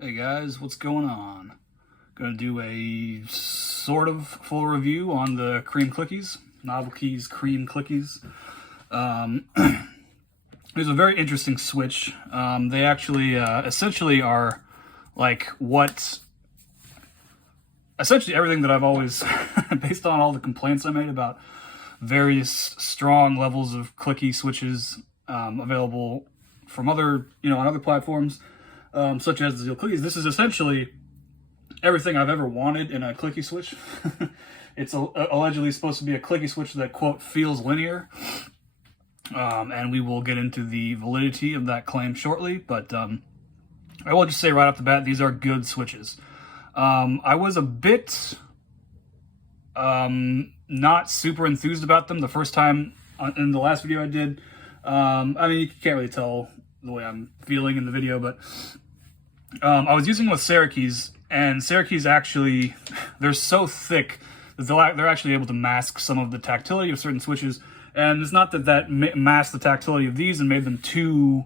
Hey guys, what's going on? Gonna do a sort of full review on the Cream Clickies, Novelty's Cream Clickies. There's a very interesting switch. They actually essentially are like what essentially everything that I've always based on all the complaints I made about various strong levels of clicky switches available from other on other platforms. Such as the Zeal Clickies. This is essentially everything I've ever wanted in a clicky switch. It's allegedly supposed to be a clicky switch that, quote, feels linear. And we will get into the validity of that claim shortly. But I will just say right off the bat, these are good switches. I was a bit not super enthused about them the first time in the last video I did. I mean, you can't really tell the way I'm feeling in the video, but I was using them with Syracuse, and Syracuse actually, they're so thick that they're actually able to mask some of the tactility of certain switches. And it's not that masked the tactility of these and made them too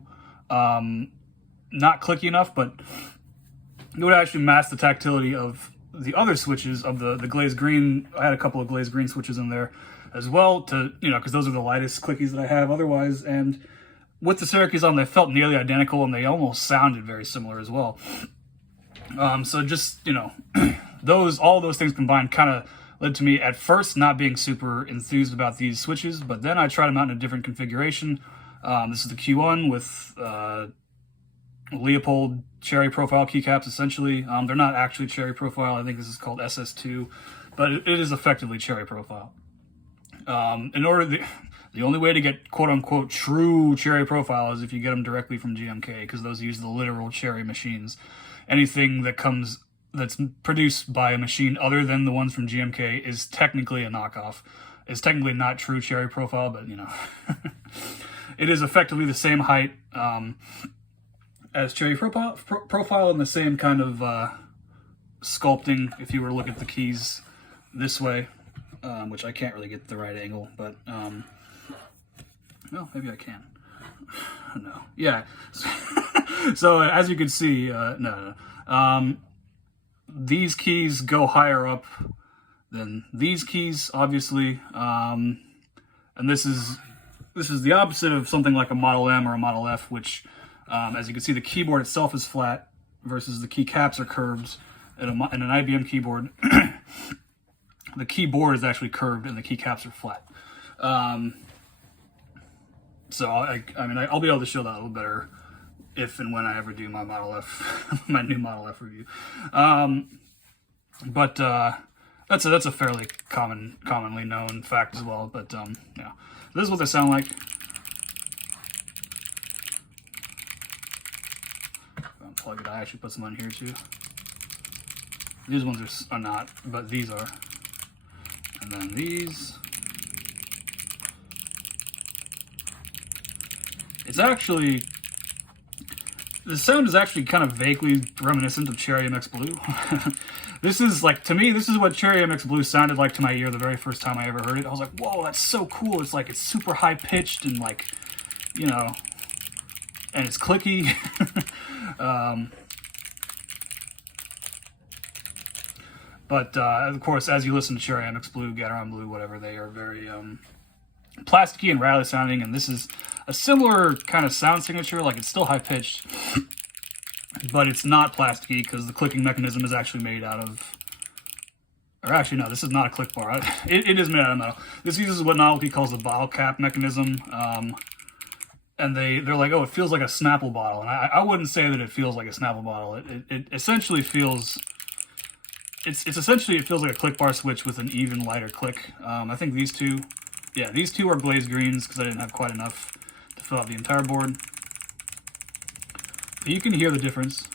not clicky enough, but it would actually mask the tactility of the other switches of the glazed green. I had a couple of glazed green switches in there as well to, because those are the lightest clickies that I have otherwise. And with the Syracuse on, they felt nearly identical, and they almost sounded very similar as well. So just, all those things combined kind of led to me at first not being super enthused about these switches, but then I tried them out in a different configuration. This is the Q1 with Leopold cherry profile keycaps, essentially. They're not actually cherry profile. I think this is called SS2, but it is effectively cherry profile. The only way to get quote-unquote true cherry profile is if you get them directly from GMK, because those use the literal cherry machines. Anything that's produced by a machine other than the ones from GMK is technically a knockoff. It's technically not true cherry profile, but it is effectively the same height as cherry profile and the same kind of sculpting if you were to look at the keys this way, which I can't really get the right angle, but well, maybe I can. No. Yeah. So as you can see, these keys go higher up than these keys, obviously. And this is the opposite of something like a Model M or a Model F, which, as you can see, the keyboard itself is flat versus the keycaps are curved. In an IBM keyboard, the keyboard is actually curved and the keycaps are flat. So I'll be able to show that a little better if and when I ever do my Model F, my new Model F review. But that's a fairly commonly known fact as well. But yeah, this is what they sound like. Unplug it. I actually put some on here too. These ones are not, but these are. And then these. It's actually, the sound is actually kind of vaguely reminiscent of Cherry MX Blue. This is like, to me, this is what Cherry MX Blue sounded like to my ear the very first time I ever heard it. I was like, whoa, that's so cool. It's like, it's super high pitched and like, and it's clicky. But of course, as you listen to Cherry MX Blue, Gateron Blue, whatever, they are very plasticky and rattly sounding, and this is a similar kind of sound signature. Like, it's still high pitched, but it's not plasticky because the clicking mechanism is actually made out of, or actually no, this is not a click bar. It is made out of metal. This uses what Novelty calls the bottle cap mechanism, and they're like, oh, it feels like a Snapple bottle, and I wouldn't say that it feels like a Snapple bottle. It essentially feels. It feels like a click bar switch with an even lighter click. I think these two are glazed greens because I didn't have quite enough to fill out the entire board. But you can hear the difference.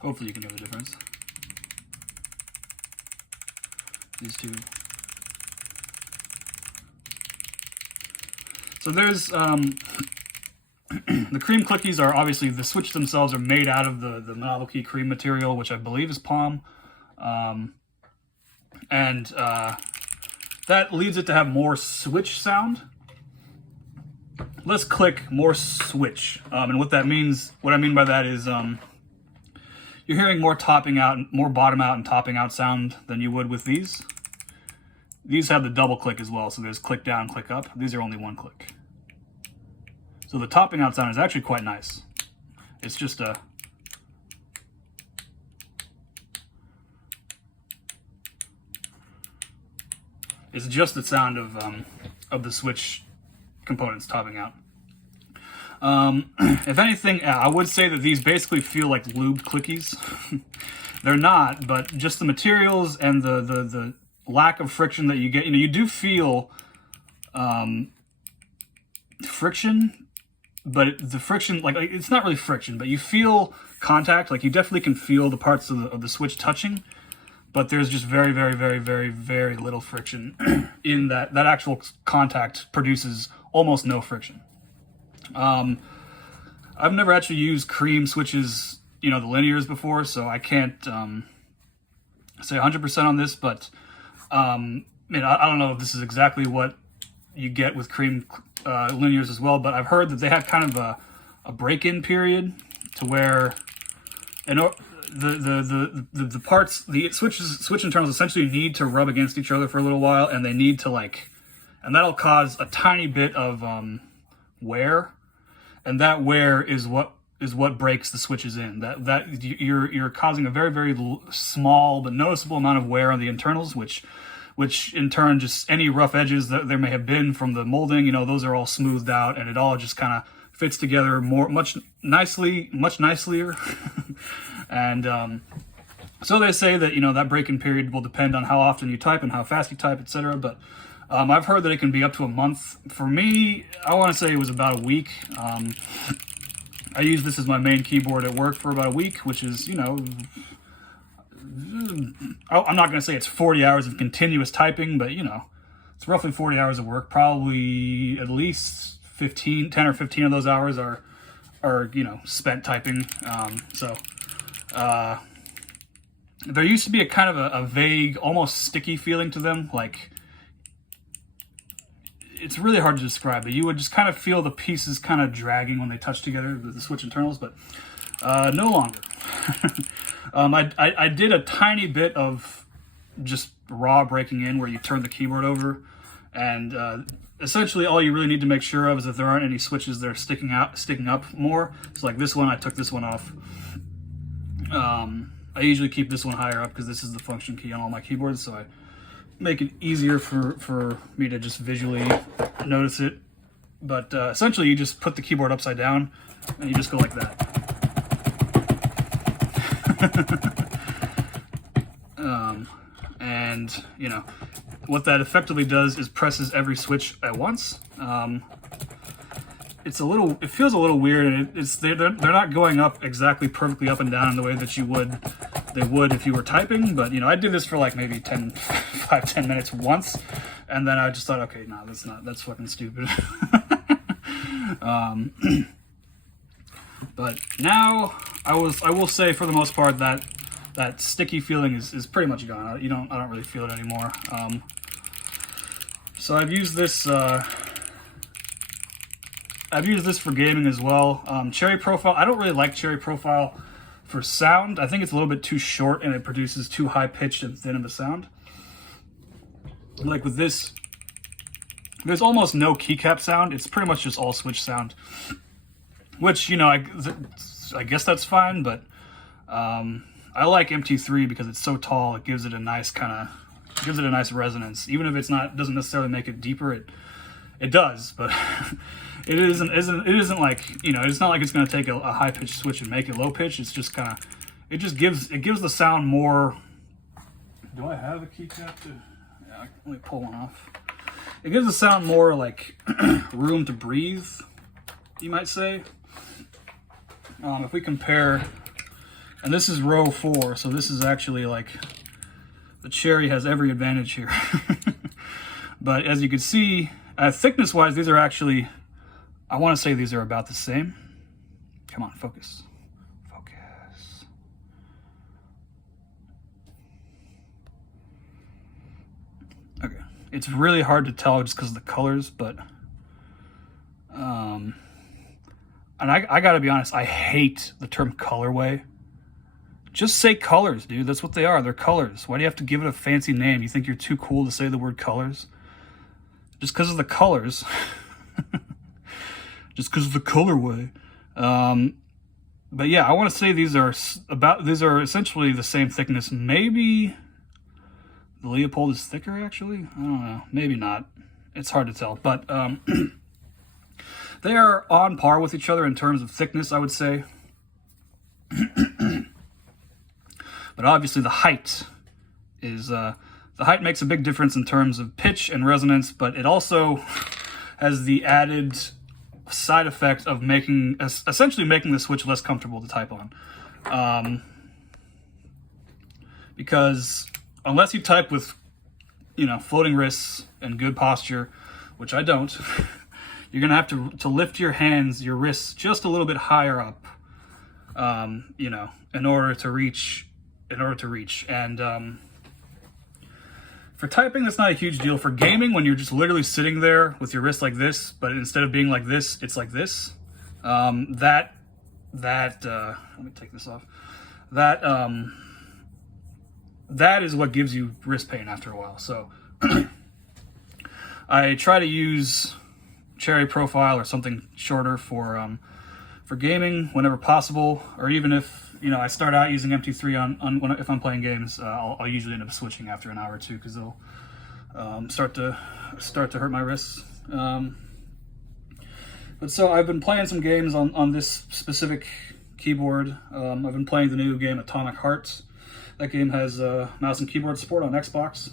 Hopefully you can hear the difference. These two. So there's the Cream Clickies are obviously, the switch themselves are made out of the Novelty cream material, which I believe is palm. And that leads it to have more switch sound. let's click more switch. And what that means, what I mean by that is you're hearing more topping out, more bottom out and topping out sound than you would with these. These have the double click as well, so there's click down, click up. These are only one click. So the topping out sound is actually quite nice. It's just a... It's just the sound of the switch components topping out. If anything, I would say that these basically feel like lubed clickies. They're not, but just the materials and the lack of friction that you get, you do feel friction, but the friction, like it's not really friction, but you feel contact. Like you definitely can feel the parts of the switch touching, but there's just very, very, very, very, very little friction in that actual contact produces almost no friction. I've never actually used Cream switches, the linears before, so I can't say 100% on this, but I don't know if this is exactly what you get with Cream linears as well, but I've heard that they have kind of a break-in period to where the parts, the switch internals essentially need to rub against each other for a little while, and they need to and that'll cause a tiny bit of wear, and that wear is what breaks the switches in. That you're causing a very, very small but noticeable amount of wear on the internals, which in turn, just any rough edges that there may have been from the molding, those are all smoothed out, and it all just kind of fits together much nicelier. And so they say that that break-in period will depend on how often you type and how fast you type, etc. But I've heard that it can be up to a month. For me, I want to say it was about a week. I used this as my main keyboard at work for about a week, which is, I'm not going to say it's 40 hours of continuous typing, but, it's roughly 40 hours of work. Probably at least 10 or 15 of those hours are spent typing. There used to be a kind of a vague, almost sticky feeling to them. Like, it's really hard to describe, but you would just kind of feel the pieces kind of dragging when they touch together, the switch internals, but no longer. I did a tiny bit of just raw breaking in where you turn the keyboard over, and essentially all you really need to make sure of is if there aren't any switches that are sticking up more. So like this one, I took this one off. I usually keep this one higher up because this is the function key on all my keyboards, so I make it easier for me to just visually notice it. But essentially you just put the keyboard upside down and you just go like that. And what that effectively does is presses every switch at once. It feels a little weird, and they're not going up exactly perfectly up and down in the way that they would if you were typing. But I did this for like maybe 10 minutes once, and then I just thought, okay, no, that's fucking stupid. But now I will say for the most part that sticky feeling is pretty much gone. I don't really feel it anymore. So I've used this. I've used this for gaming as well. Cherry Profile. I don't really like Cherry Profile for sound. I think it's a little bit too short and it produces too high pitched and thin of a sound. Like with this, there's almost no keycap sound. It's pretty much just all switch sound, which I guess that's fine. But I like MT3 because it's so tall. It gives it a nice resonance, even if doesn't necessarily make it deeper. It does, but it isn't like it's not like it's going to take a high pitched switch and make it low pitch. It's just it gives the sound more. Do I have a keycap to? Yeah, let me pull one off. It gives the sound more like room to breathe, you might say. If we compare, and this is row 4, so this is actually like the Cherry has every advantage here. But as you can see, thickness-wise, these are actually, I want to say these are about the same. Come on, focus. Focus. Okay. It's really hard to tell just because of the colors, but And I gotta be honest, I hate the term colorway. Just say colors, dude. That's what they are. They're colors. Why do you have to give it a fancy name? You think you're too cool to say the word colors? Just because of the colors. Just because of the colorway. But yeah, I want to say these are essentially the same thickness. Maybe the Leopold is thicker, actually. I don't know. Maybe not. It's hard to tell. But they are on par with each other in terms of thickness, I would say. But obviously the height makes a big difference in terms of pitch and resonance, but it also has the added side effect of essentially making the Switch less comfortable to type on. Because unless you type with, floating wrists and good posture, which I don't, you're gonna have to lift your wrists just a little bit higher up, in order to reach. And for typing, that's not a huge deal. For gaming, when you're just literally sitting there with your wrist like this, but instead of being like this, it's like this. Let me take this off. That is what gives you wrist pain after a while. So I try to use Cherry Profile or something shorter for gaming whenever possible, or even if I start out using MT3 if I'm playing games, I'll usually end up switching after an hour or two because they'll start to hurt my wrists. But so I've been playing some games on this specific keyboard. I've been playing the new game Atomic Heart. That game has mouse and keyboard support on Xbox.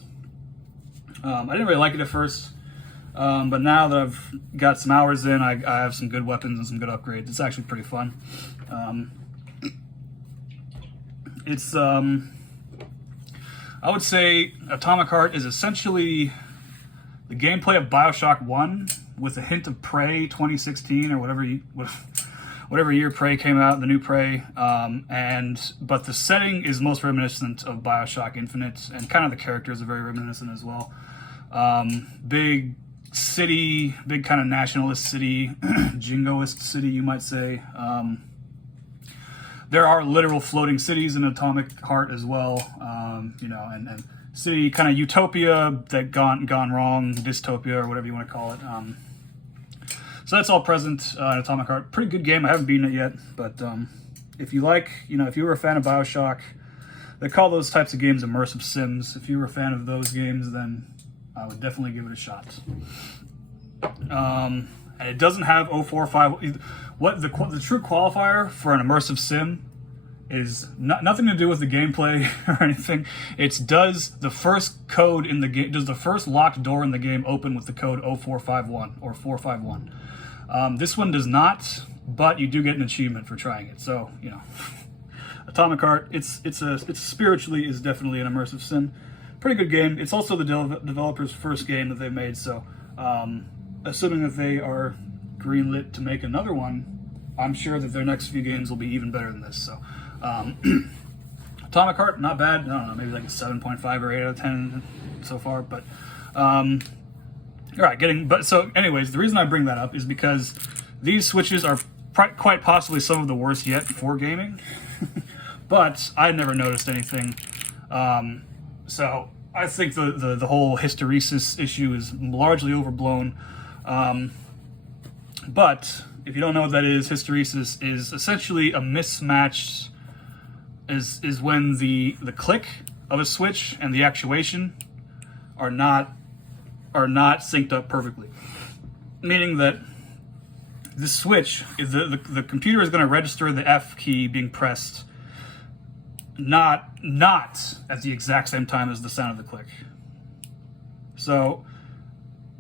I didn't really like it at first, but now that I've got some hours in, I have some good weapons and some good upgrades. It's actually pretty fun. It's I would say Atomic Heart is essentially the gameplay of BioShock 1 with a hint of Prey 2016 or whatever year Prey came out, the new Prey. But the setting is most reminiscent of BioShock Infinite, and kind of the characters are very reminiscent as well. Big city, big kind of nationalist city, jingoist city, you might say. There are literal floating cities in Atomic Heart as well, and city kind of utopia that gone wrong, dystopia or whatever you want to call it. So that's all present in Atomic Heart. Pretty good game. I haven't beaten it yet, but if you were a fan of BioShock, they call those types of games immersive sims. If you were a fan of those games, then I would definitely give it a shot. And it doesn't have 045. What the true qualifier for an immersive sim is nothing to do with the gameplay or anything. It's does the first code in the game, does the first locked door in the game open with the code 0451 or 451? This one does not, but you do get an achievement for trying it. So Atomic Heart, it's spiritually is definitely an immersive sim. Pretty good game. It's also the developer's first game that they've made. So assuming that they are greenlit to make another one, I'm sure that their next few games will be even better than this. So Atomic Heart, not bad. I don't know, maybe like a 7.5 or 8 out of 10 so far. But all right, so anyways, the reason I bring that up is because these Switches are quite possibly some of the worst yet for gaming. But I never noticed anything. So I think the whole hysteresis issue is largely overblown. But if you don't know what that is, hysteresis is essentially a mismatched, is when the click of a switch and the actuation are not synced up perfectly. Meaning that the switch, the computer is going to register the F key being pressed not at the exact same time as the sound of the click. So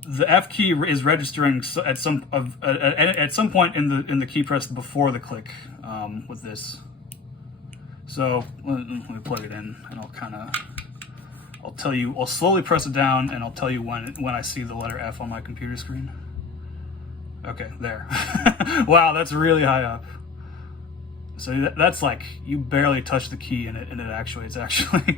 the F key is registering at some point in the key press before the click with this. So let me plug it in, and I'll tell you. I'll slowly press it down, and I'll tell you when I see the letter F on my computer screen. Okay, there. Wow, that's really high up. So that's like you barely touch the key and it actuates. Actually,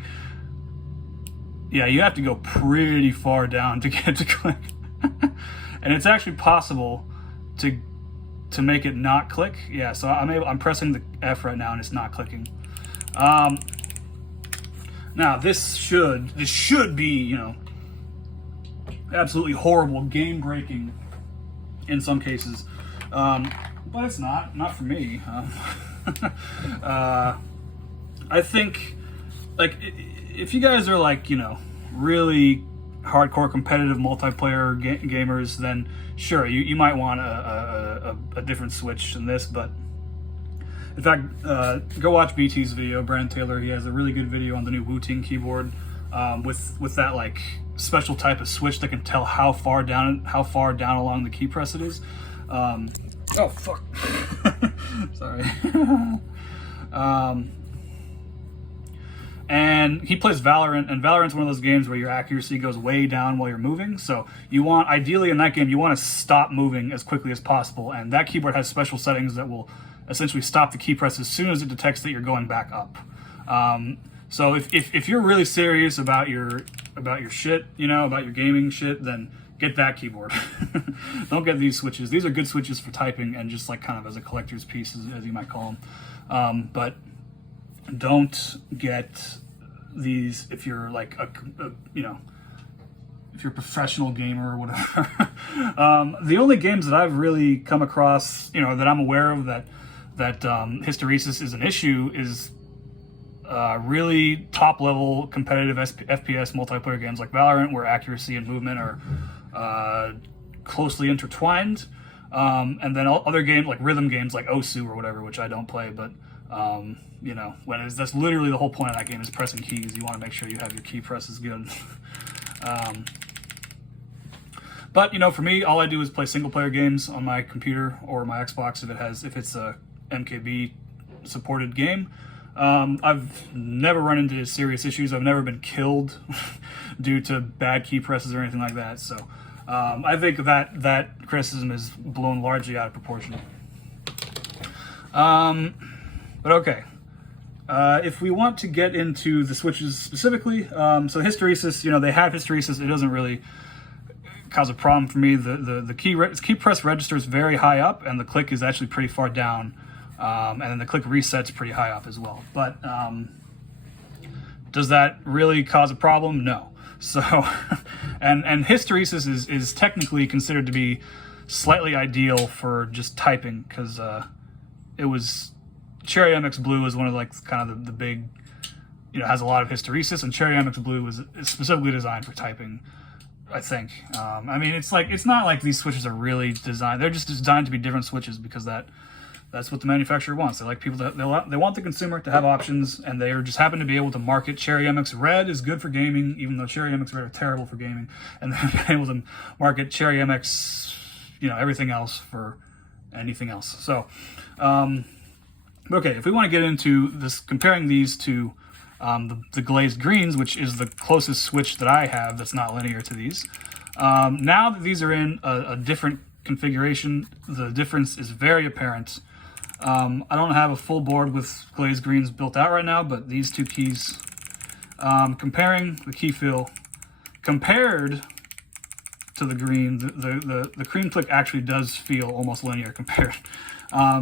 yeah, you have to go pretty far down to get it to click. And it's actually possible to make it not click. Yeah, so I'm pressing the F right now and it's not clicking. Now this should be, you know, absolutely horrible, game breaking in some cases, but it's not for me. I think, like, if you guys are like, you know, really hardcore competitive multiplayer gamers, then sure, you might want a different switch than this. But in fact, go watch BT's video, Brandon Taylor. He has a really good video on the new Wu-Ting keyboard with that like special type of switch that can tell how far down along the key press it is. Oh fuck! Sorry. And he plays Valorant, and Valorant's one of those games where your accuracy goes way down while you're moving. So you want, ideally in that game, you want to stop moving as quickly as possible. And that keyboard has special settings that will essentially stop the key press as soon as it detects that you're going back up. So if you're really serious about your shit, you know, about your gaming shit, then get that keyboard. Don't get these switches. These are good switches for typing and just like kind of as a collector's piece, as you might call them. But don't get these if you're like you know, if you're a professional gamer or whatever. The only games that I've really come across, you know, that I'm aware of that hysteresis is an issue is really top level competitive FPS multiplayer games like Valorant, where accuracy and movement are closely intertwined, and then other games like rhythm games like Osu or whatever, which I don't play, but you know, that's literally the whole point of that game is pressing keys. You want to make sure you have your key presses good. But you know, for me, all I do is play single player games on my computer or my Xbox if it's a MKB supported game. I've never run into serious issues. I've never been killed due to bad key presses or anything like that. So I think that criticism is blown largely out of proportion. But okay, if we want to get into the switches specifically, so hysteresis, you know, they have hysteresis. It doesn't really cause a problem for me. The key press register is very high up, and the click is actually pretty far down, and then the click resets pretty high up as well. But does that really cause a problem? No. So, and hysteresis is technically considered to be slightly ideal for just typing, because it was Cherry MX Blue is one of like kind of the big, you know, has a lot of hysteresis, and Cherry MX Blue is specifically designed for typing, I think. I mean, it's not like these switches are really designed. They're just designed to be different switches because that's what the manufacturer wants. They like people they want the consumer to have options, and they just happen to be able to market Cherry MX Red is good for gaming, even though Cherry MX Red are terrible for gaming, and they're able to market Cherry MX, you know, everything else for anything else. So, okay, if we want to get into this, comparing these to the glazed greens, which is the closest switch that I have that's not linear to these. Now that these are in a different configuration, the difference is very apparent. I don't have a full board with glazed greens built out right now, but these two keys, comparing the key feel compared to the green, the Cream Click actually does feel almost linear compared.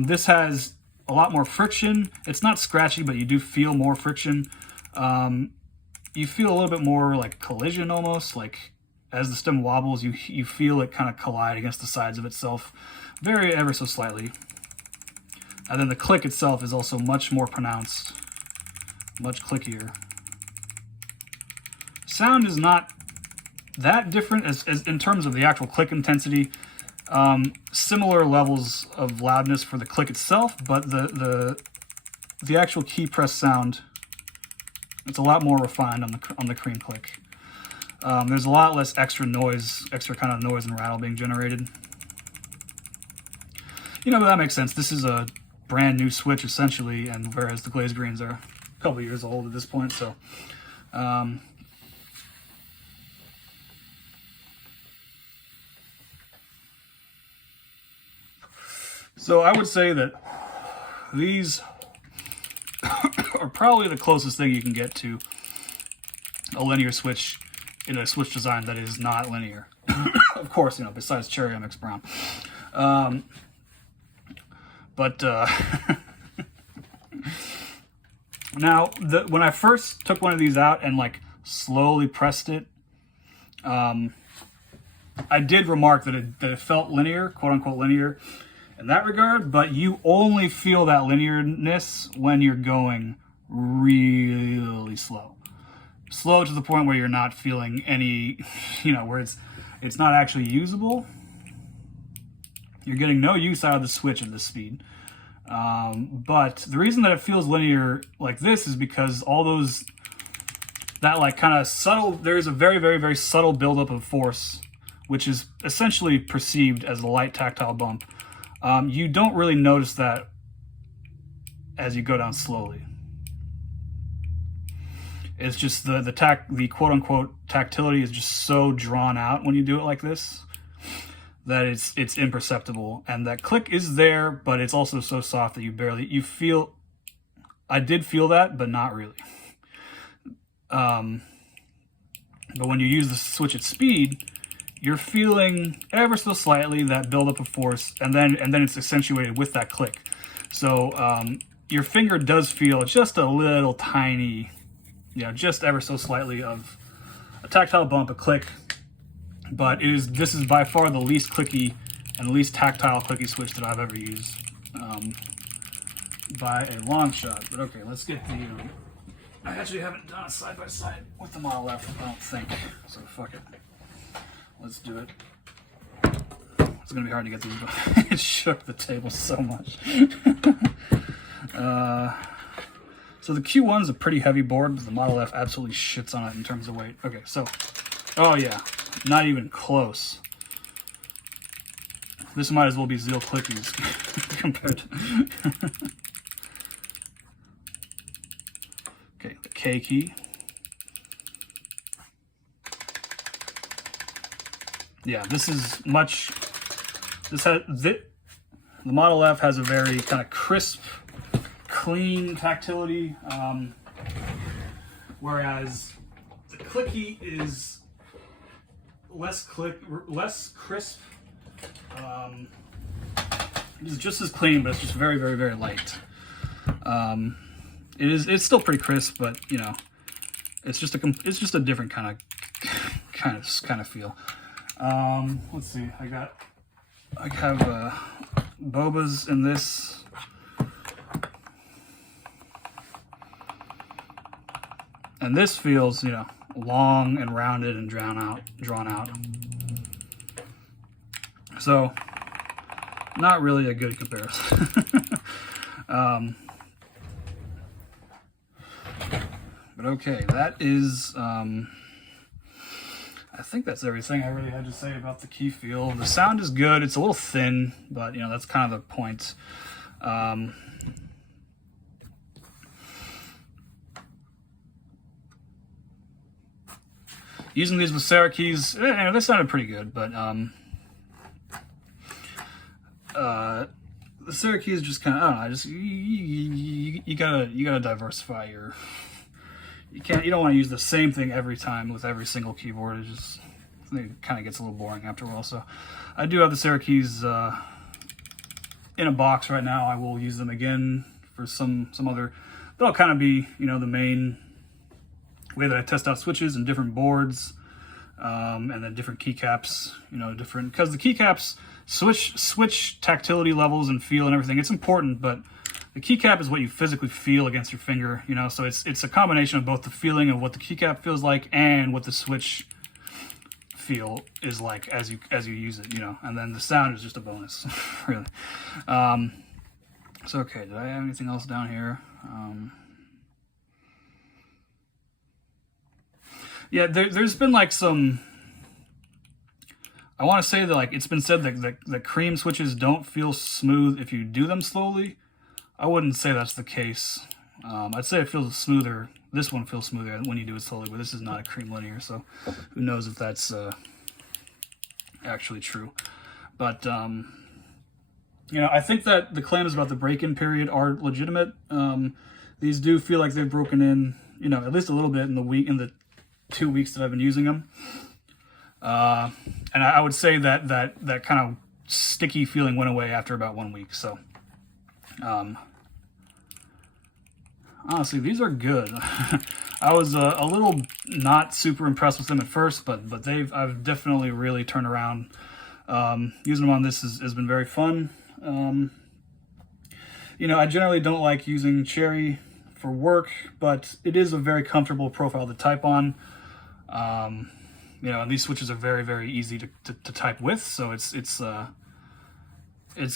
This has a lot more friction. It's not scratchy, but you do feel more friction. You feel a little bit more like collision almost, like as the stem wobbles, you feel it kind of collide against the sides of itself, ever so slightly. And then the click itself is also much more pronounced, much clickier. Sound is not that different as in terms of the actual click intensity. Similar levels of loudness for the click itself, but the actual key press sound, it's a lot more refined on the Cream Click. There's a lot less extra kind of noise and rattle being generated. You know, but that makes sense. This is a brand new switch essentially, and whereas the glazed greens are a couple years old at this point, so so I would say that these are probably the closest thing you can get to a linear switch in a switch design that is not linear. Of course, you know, besides Cherry MX Brown. But now, when I first took one of these out and like slowly pressed it, I did remark that it felt linear, quote unquote linear, in that regard. But you only feel that linearness when you're going really slow to the point where you're not feeling any, where it's not actually usable. You're getting no use out of the switch at this speed. But the reason that it feels linear like this is because all those, that like kind of subtle, there's a very, very, very subtle buildup of force, which is essentially perceived as a light tactile bump. You don't really notice that as you go down slowly. It's just the quote unquote tactility is just so drawn out when you do it like this that it's imperceptible, and that click is there, but it's also so soft that you feel. I did feel that, but not really. But when you use the switch at speed, you're feeling ever so slightly that buildup of force, and then it's accentuated with that click. So your finger does feel just a little tiny, just ever so slightly of a tactile bump, a click. But this is by far the least clicky and the least tactile clicky switch that I've ever used, by a long shot. But okay, let's get the. I actually haven't done it side by side with the Model F, I don't think. So fuck it. Let's do it. It's gonna be hard to get these. It shook the table so much. So the Q1 is a pretty heavy board, but the Model F absolutely shits on it in terms of weight. Okay, so, oh yeah. Not even close. This might as well be Zeal Clickies compared to... Okay, the K key. Yeah, this is much... The Model F has a very kind of crisp, clean tactility, whereas the Clicky is less crisp. It's just as clean, but it's just very, very, very light. It's still pretty crisp, but it's just a different kind of feel. Let's see. I have bobas in this. And this feels, long and rounded and drawn out. So, not really a good comparison. But okay, that is, I think that's everything I really had to say about the key feel. The sound is good. It's a little thin, but that's kind of the point. Using these with Syracuse, they sounded pretty good, but the Syracuse just kind of, I don't know, you gotta diversify your. You don't want to use the same thing every time with every single keyboard. It kind of gets a little boring after a while. So I do have the Syracuse in a box right now. I will use them again for some other. That'll kind of be the main way that I test out switches and different boards, and then different keycaps. Because the keycaps switch tactility levels and feel and everything. It's important, but the keycap is what you physically feel against your finger. So it's a combination of both the feeling of what the keycap feels like and what the switch feel is like as you use it. And then the sound is just a bonus, really. So okay, did I have anything else down here? Yeah, there's been like some. I want to say that it's been said that the Cream switches don't feel smooth if you do them slowly. I wouldn't say that's the case. I'd say it feels smoother. This one feels smoother when you do it slowly, but this is not a Cream linear, so who knows if that's actually true. But I think that the claims about the break-in period are legitimate. These do feel like they've broken in, at least a little bit in the 2 weeks that I've been using them. And I would say that kind of sticky feeling went away after about 1 week. So honestly, these are good. I was a little not super impressed with them at first, but I've definitely really turned around. Using them on this has been very fun. You know, I generally don't like using Cherry for work, but it is a very comfortable profile to type on. You know, and these switches are very, very easy to type with, so it's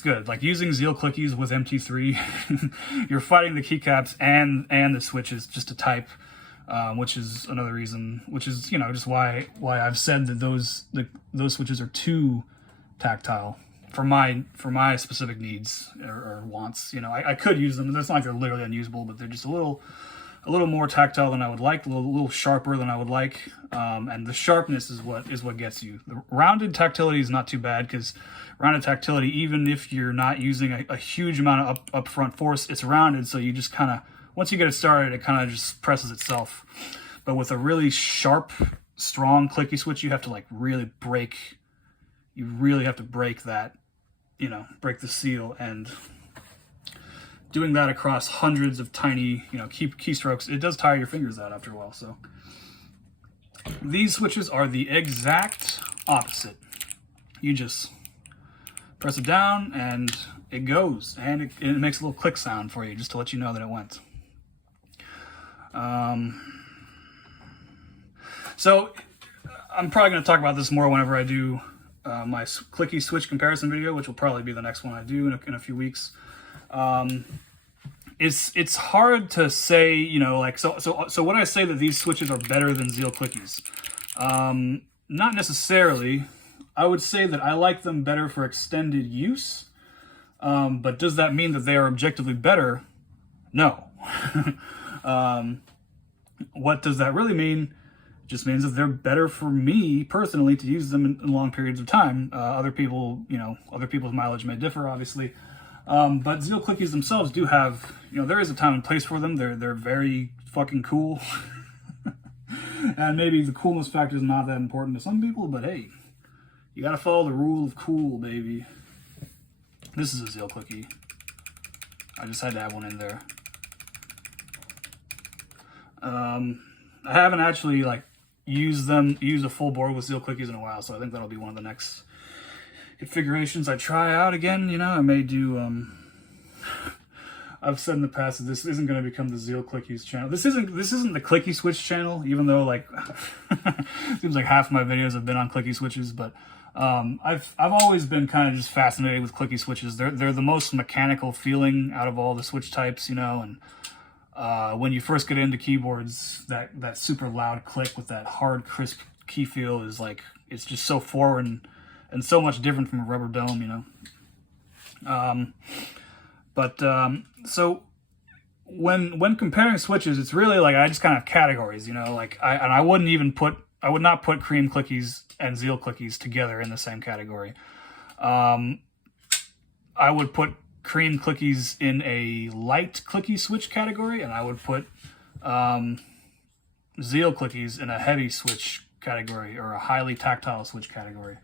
good. Like using Zeal Clickies with MT3, you're fighting the keycaps and the switches just to type, which is another reason, which is, you know, just why I've said that those switches are too tactile for my specific needs or wants. You know, I could use them. It's not like they're literally unusable, but they're just a little more tactile than I would like, a little sharper than I would like, and the sharpness is what gets you. The rounded tactility is not too bad, because rounded tactility, even if you're not using a huge amount of upfront force, it's rounded, so you just kind of, once you get it started, it kind of just presses itself. But with a really sharp, strong clicky switch, you have to like really break. You really have to break that, you know, break the seal, and doing that across hundreds of tiny, you know, keystrokes, it does tire your fingers out after a while. So these switches are the exact opposite. You just press it down and it goes, and it makes a little click sound for you just to let you know that it went. So I'm probably going to talk about this more whenever I do my clicky switch comparison video, which will probably be the next one I do in a few weeks. It's hard to say, you know, like, so when I say that these switches are better than Zeal Clickies, not necessarily. I would say that I like them better for extended use, but does that mean that they are objectively better? No. What does that really mean? It just means that they're better for me personally to use them in long periods of time. Other people, you know, other people's mileage may differ, obviously. But Zeal Clickies themselves do have, you know, there is a time and place for them. They're very fucking cool. And maybe the coolness factor is not that important to some people, but hey, you gotta follow the rule of cool, baby. This is a Zeal Clickie. I just had to have one in there. I haven't actually like used a full board with Zeal Clickies in a while, so I think that'll be one of the next configurations I try out again. You know, I may do, I've said in the past that this isn't going to become the Zeal Clickies channel. This isn't the Clicky Switch channel, even though like seems like half of my videos have been on Clicky Switches, but I've always been kind of just fascinated with Clicky Switches. They're the most mechanical feeling out of all the switch types, you know, and when you first get into keyboards, that super loud click with that hard, crisp key feel is like, it's just so foreign and so much different from a rubber dome, you know. So when comparing switches, it's really like, I just kind of have categories, you know, like I would not put Cream Clickies and Zeal Clickies together in the same category. I would put Cream Clickies in a light clicky switch category, and I would put Zeal Clickies in a heavy switch category, or a highly tactile switch category.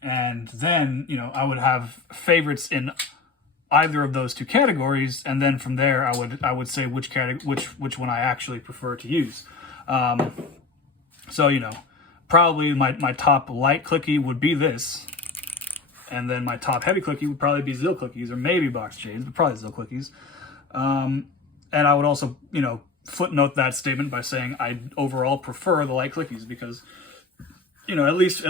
And then, you know, I would have favorites in either of those two categories, and then from there I would say which one I actually prefer to use. So, you know, probably my top light clicky would be this, and then my top heavy clicky would probably be Zeal Clickies, or maybe Box Chains, but probably Zeal Clickies. And I would also, you know, footnote that statement by saying I overall prefer the light clickies, because, you know, at least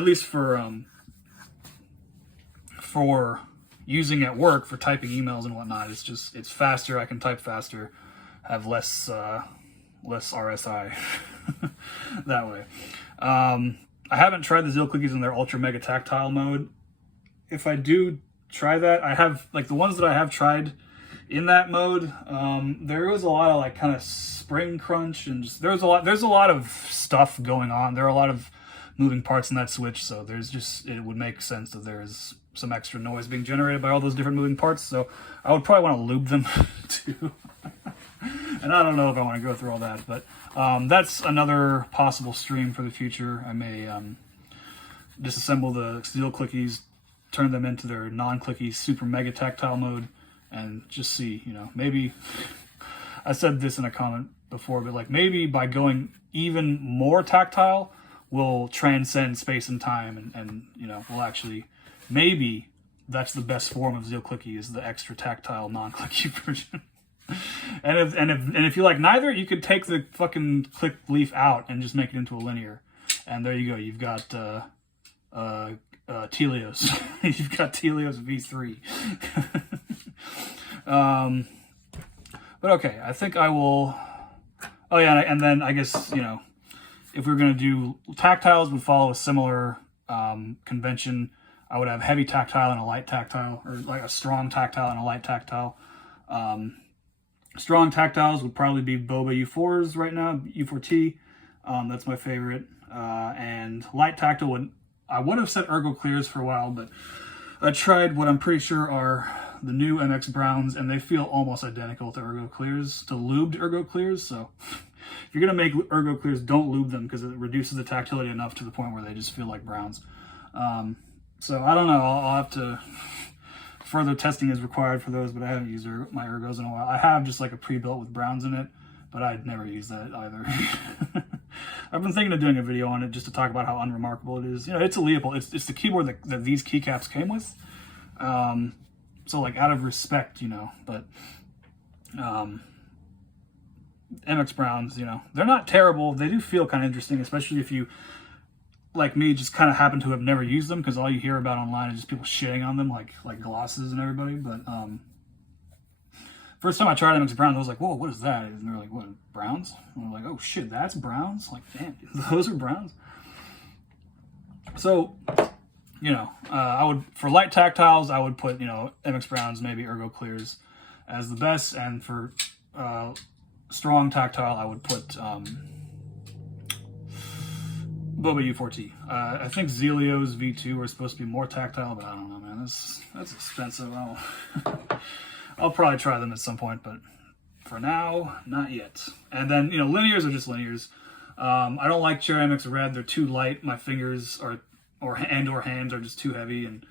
for using at work, for typing emails and whatnot, it's faster. I can type faster, have less RSI that way. I haven't tried the Zeal Clickies in their ultra mega tactile mode. If I do try that, I have, like, the ones that I have tried in that mode, there was a lot of like kind of spring crunch, and just there's a lot of stuff going on. There are a lot of moving parts in that switch, so it would make sense that there's some extra noise being generated by all those different moving parts. So I would probably want to lube them too. And I don't know if I want to go through all that, but that's another possible stream for the future. I may disassemble the steel clickies, turn them into their non-clicky super mega tactile mode, and just see, you know, maybe, I said this in a comment before, but like maybe by going even more tactile, we'll transcend space and time, and you know, we'll actually, maybe that's the best form of Steel Clicky, is the extra tactile non-clicky version. and if you like neither, you could take the fucking click leaf out and just make it into a linear, and there you go. You've got Telios. You've got Telios V3. But okay, I think I will. Oh yeah, and then I guess, you know, if we were gonna do tactiles, we'd follow a similar convention. I would have heavy tactile and a light tactile, or like a strong tactile and a light tactile. Strong tactiles would probably be Boba U4s right now, U4T. That's my favorite. And light tactile I would have said Ergo Clears for a while, but I tried what I'm pretty sure are the new MX Browns, and they feel almost identical to Ergo Clears, to lubed Ergo Clears. So if you're gonna make Ergo Clears, don't lube them, because it reduces the tactility enough to the point where they just feel like Browns. So I don't know. I'll have to. Further testing is required for those, but I haven't used my Ergos in a while. I have just like a pre-built with Browns in it, but I'd never use that either. I've been thinking of doing a video on it just to talk about how unremarkable it is. You know, it's a Leopold. It's the keyboard that these keycaps came with. So like out of respect, you know, but MX Browns, you know, they're not terrible. They do feel kind of interesting, especially if you, like me, just kind of happen to have never used them, because all you hear about online is just people shitting on them, like glosses and everybody. But first time I tried MX Browns, I was like, whoa, what is that? And they're like, what, Browns? And I'm like, oh shit, that's Browns? Like, damn, those are Browns? So, you know, I would, for light tactiles, I would put, you know, MX Browns, maybe Ergo Clears as the best, and for strong tactile, I would put Boba U4T. I think Zelios V2 are supposed to be more tactile, but I don't know, man. That's expensive. I'll probably try them at some point, but for now, not yet. And then, you know, linears are just linears. I don't like Cherry MX Red. They're too light. My fingers or hands are just too heavy, and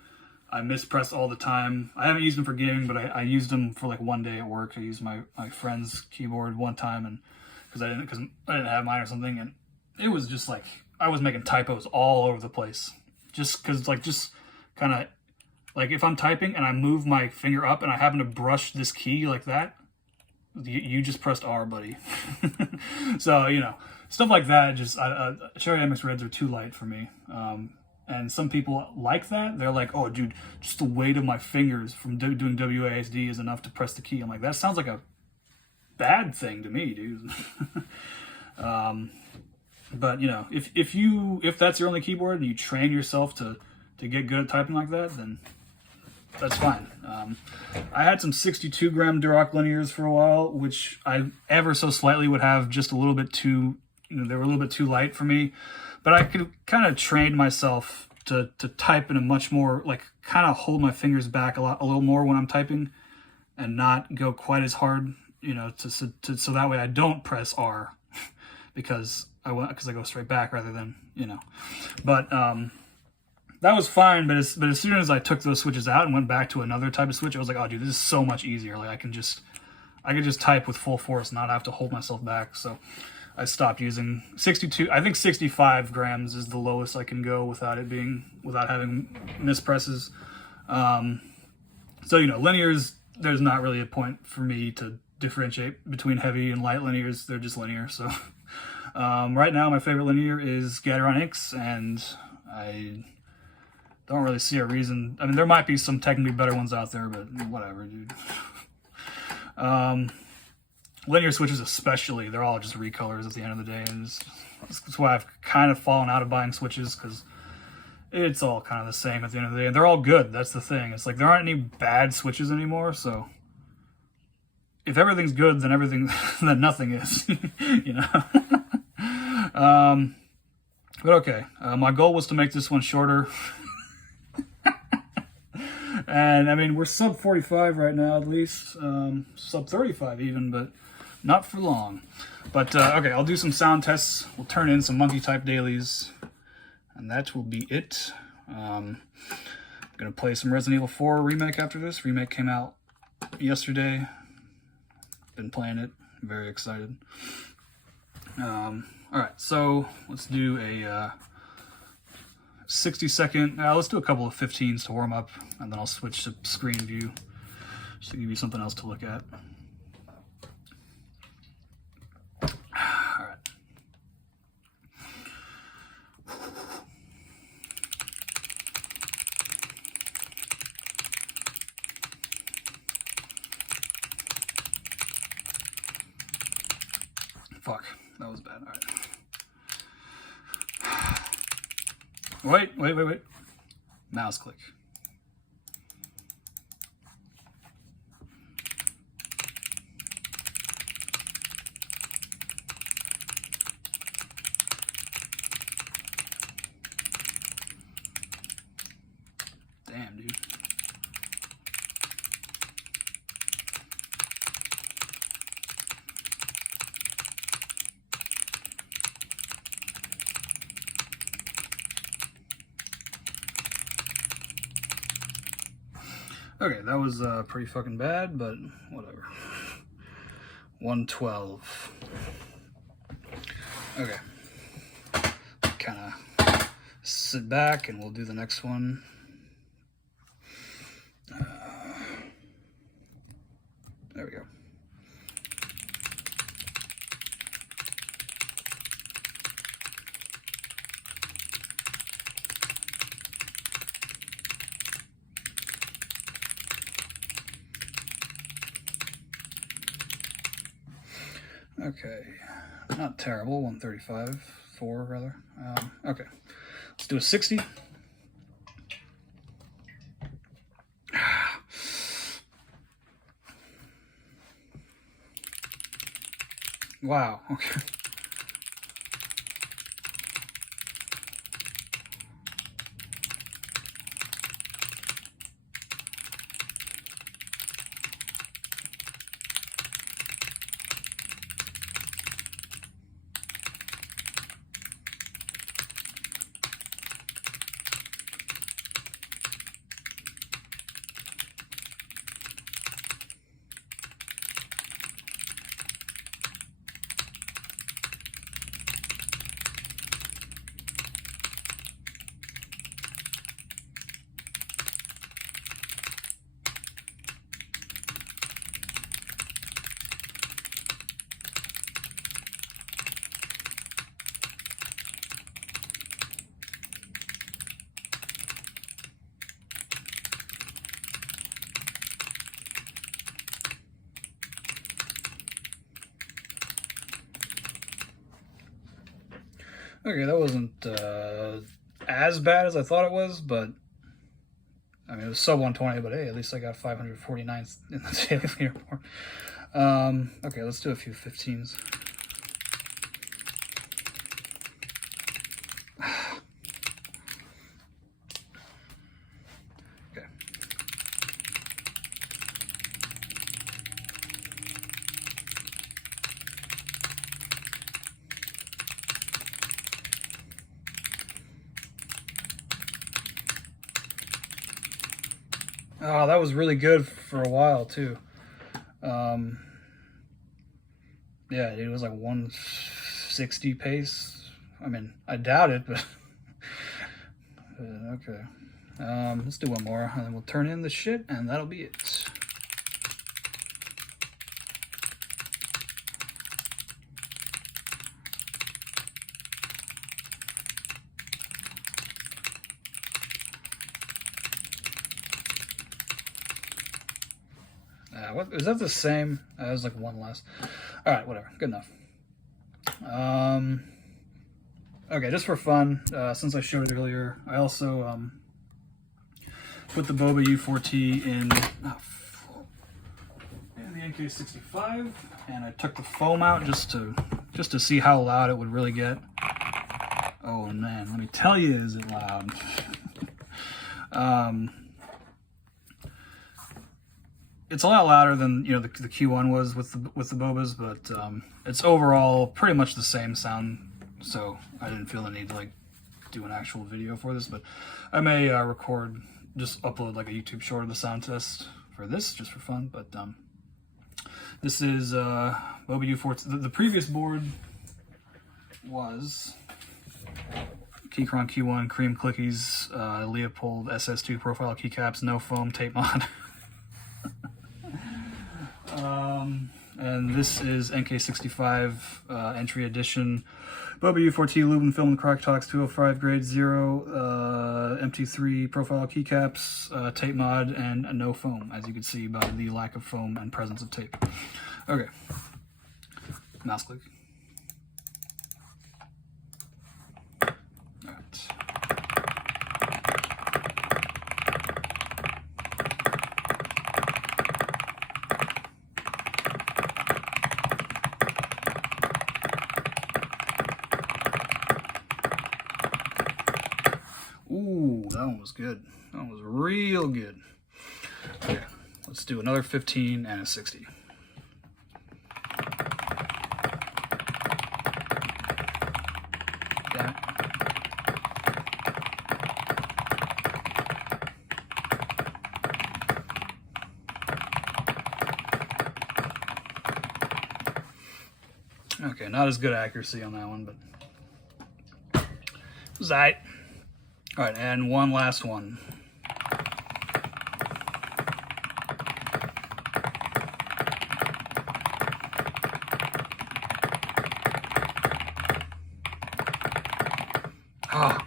I mispress all the time. I haven't used them for gaming, but I used them for like one day at work. I used my friend's keyboard one time, and because I didn't have mine or something, and it was just like, I was making typos all over the place. Just because, like, just kind of, like, if I'm typing and I move my finger up and I happen to brush this key like that, you just pressed R, buddy. So, you know, stuff like that, just, Cherry MX Reds are too light for me. And some people like that. They're like, oh, dude, just the weight of my fingers from doing WASD is enough to press the key. I'm like, that sounds like a bad thing to me, dude. But, you know, if that's your only keyboard and you train yourself to get good at typing like that, then that's fine. I had some 62 gram Duroc linears for a while, which I ever so slightly would have just a little bit too, you know, they were a little bit too light for me. But I could kind of train myself to type in a much more, like, kind of hold my fingers back a little more when I'm typing, and not go quite as hard, you know, so that way I don't press R, because I go straight back rather than, you know. But that was fine, but as soon as I took those switches out and went back to another type of switch, I was like, oh, dude, this is so much easier. Like, I could just type with full force, not have to hold myself back. So I stopped using 62. I think 65 grams is the lowest I can go without having mispresses. So, you know, linears, there's not really a point for me to differentiate between heavy and light linears. They're just linear. So right now, my favorite linear is Gateron Inks, and I don't really see a reason. I mean, there might be some technically better ones out there, but whatever, dude. Linear switches especially, they're all just recolors at the end of the day, and that's why I've kind of fallen out of buying switches, because it's all kind of the same at the end of the day, and they're all good. That's the thing. It's like there aren't any bad switches anymore, so if everything's good, then then nothing is, you know. But okay, my goal was to make this one shorter. And I mean, we're sub 45 right now, at least, sub 35 even, but not for long. But okay, I'll do some sound tests. We'll turn in some monkey type dailies, and that will be it. I'm gonna play some Resident Evil 4 Remake after this. Remake came out yesterday. Been playing it. Very excited. Alright, so let's do a 60-second, let's do a couple of 15s to warm up, and then I'll switch to screen view just to give you something else to look at. Alright. Fuck, that was bad. Alright. Wait. Mouse click. Damn, dude. Okay, that was pretty fucking bad, but whatever. 112. Okay. Kind of sit back and we'll do the next one. There we go. Okay, not terrible, 135, 4 rather. Okay, let's do a 60. Wow, okay. Okay, that wasn't as bad as I thought it was, but I mean, it was sub 120, but hey, at least I got 549 in the daily leaderboard. Okay, let's do a few 15s. Okay. Oh, that was really good for a while, too. Yeah, it was like 160 pace. I mean, I doubt it, but... okay. Let's do one more, and then we'll turn in the shit, and that'll be it. What is that the same? It was like one less. All right, whatever. Good enough. Okay, just for fun, since I showed it earlier, I also put the Boba U4T in the NK65, and I took the foam out just to see how loud it would really get. Oh man, let me tell you, is it loud? It's a lot louder than the Q1 was with the Bobas, but it's overall pretty much the same sound. So I didn't feel the need to do an actual video for this, but I may just upload like a YouTube short of the sound test for this, just for fun. But this is OBU4. The previous board was Keychron Q1, Cream Clickies, Leopold SS2 profile keycaps, no foam tape mod. And this is NK65 entry edition OBU4T Lubin Film and Crocktox 205 grade 0 MT3 profile keycaps, tape mod, and no foam, as you can see by the lack of foam and presence of tape. Okay, mouse click. Ooh, that one was good. That one was real good. Okay, let's do another 15 and a 60. Got it. Okay, not as good accuracy on that one, but it was alright. All right, and one last one. Ah.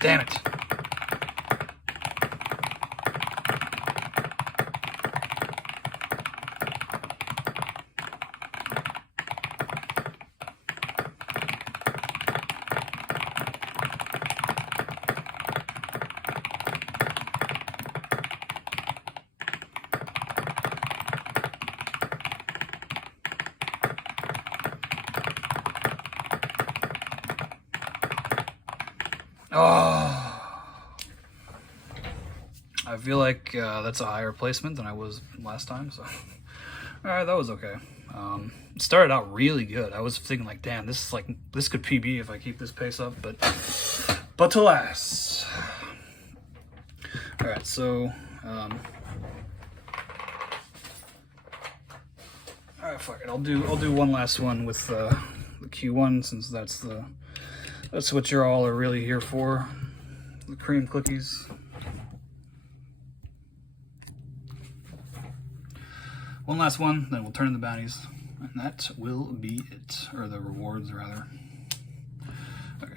Damn it. Oh, I feel like that's a higher placement than I was last time, so alright, that was okay. It started out really good. I was thinking like, damn, this could PB if I keep this pace up, but alas. Alright, so alright, fuck it. I'll do one last one with the Q1, since that's what you all are really here for, the Cream Clickies. One last one, then we'll turn in the bounties, and that will be it, or the rewards rather. Okay.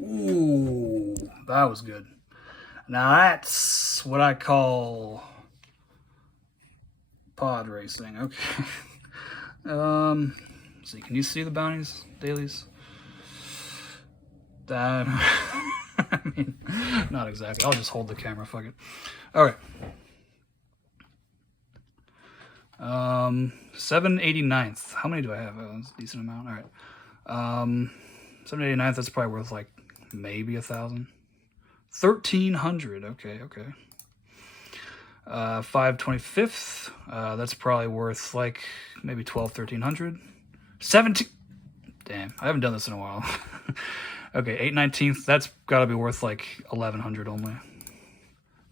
Ooh, that was good. Now that's what I call pod racing. Okay. See, can you see the bounties, dailies? I mean, not exactly. I'll just hold the camera. Fuck it. All right. 789th. How many do I have? Oh, that's a decent amount. All right. 789th. That's probably worth like maybe 1,000. 1,300. Okay. 525th. That's probably worth like maybe 1,200, 1,300. 17. Damn, I haven't done this in a while. Okay, 8/19. That's got to be worth like 1,100 only.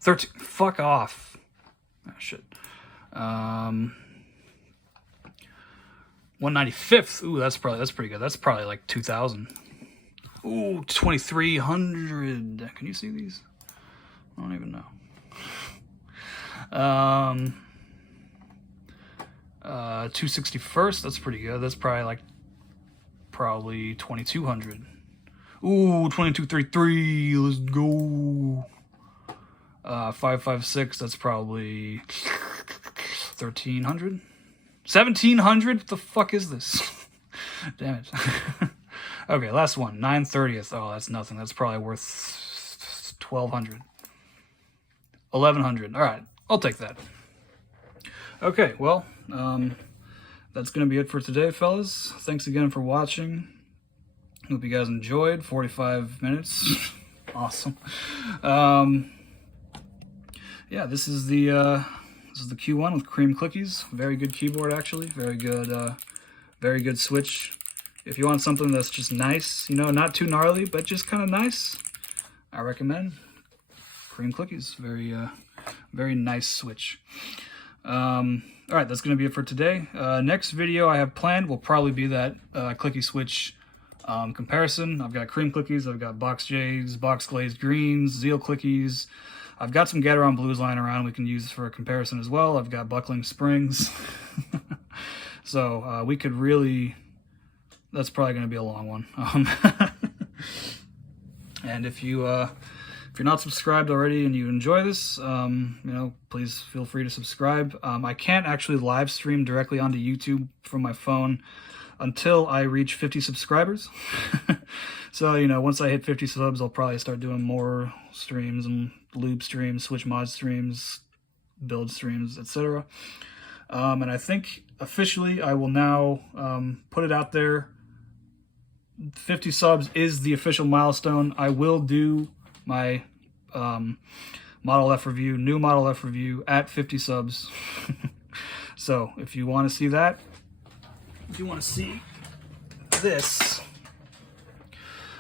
13. Fuck off. Oh, shit. 195th. Ooh, that's pretty good. That's probably like 2,000. Ooh, 2,300. Can you see these? I don't even know. 261st. That's pretty good. That's probably 2,200. Ooh, 2233. Let's go. 556. That's probably 1,300. 1,700. What the fuck is this? Damn it. Okay, last one. 9/30th. Oh, that's nothing. That's probably worth 1,200. 1,100. All right, I'll take that. Okay, well, that's gonna be it for today, fellas. Thanks again for watching. Hope you guys enjoyed. 45 minutes. Awesome. Yeah, this is the Q1 with Cream Clickies. Very good keyboard, actually. Very good switch. If you want something that's just nice, you know, not too gnarly, but just kind of nice, I recommend Cream Clickies. Very nice switch. All right, that's going to be it for today. Next video I have planned will probably be that clicky switch comparison. I've got Cream Clickies, I've got Box J's, Box Glazed Greens, Zeal Clickies. I've got some Gateron Blues lying around we can use for a comparison as well. I've got Buckling Springs. So we could really... That's probably going to be a long one. And if you're not subscribed already and you enjoy this, you know, please feel free to subscribe. I can't actually live stream directly onto YouTube from my phone until I reach 50 subscribers. So, you know, once I hit 50 subs, I'll probably start doing more streams and loop streams, switch mod streams, build streams, etc. And I think officially I will now put it out there. 50 subs is the official milestone. I will do my Model F review, new Model F review at 50 subs. So if you want to see that, if you want to see this,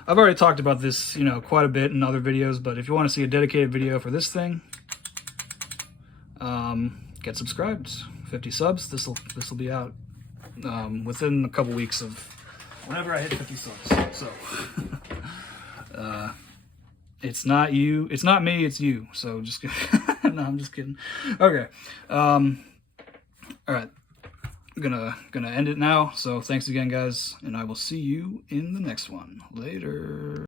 I've already talked about this, you know, quite a bit in other videos, but if you want to see a dedicated video for this thing, get subscribed. 50 subs, this will be out within a couple weeks of whenever I hit 50 subs. So it's not you, it's not me, it's you. So just no, I'm just kidding. Okay. All right. I'm gonna end it now. So thanks again, guys, and I will see you in the next one. Later.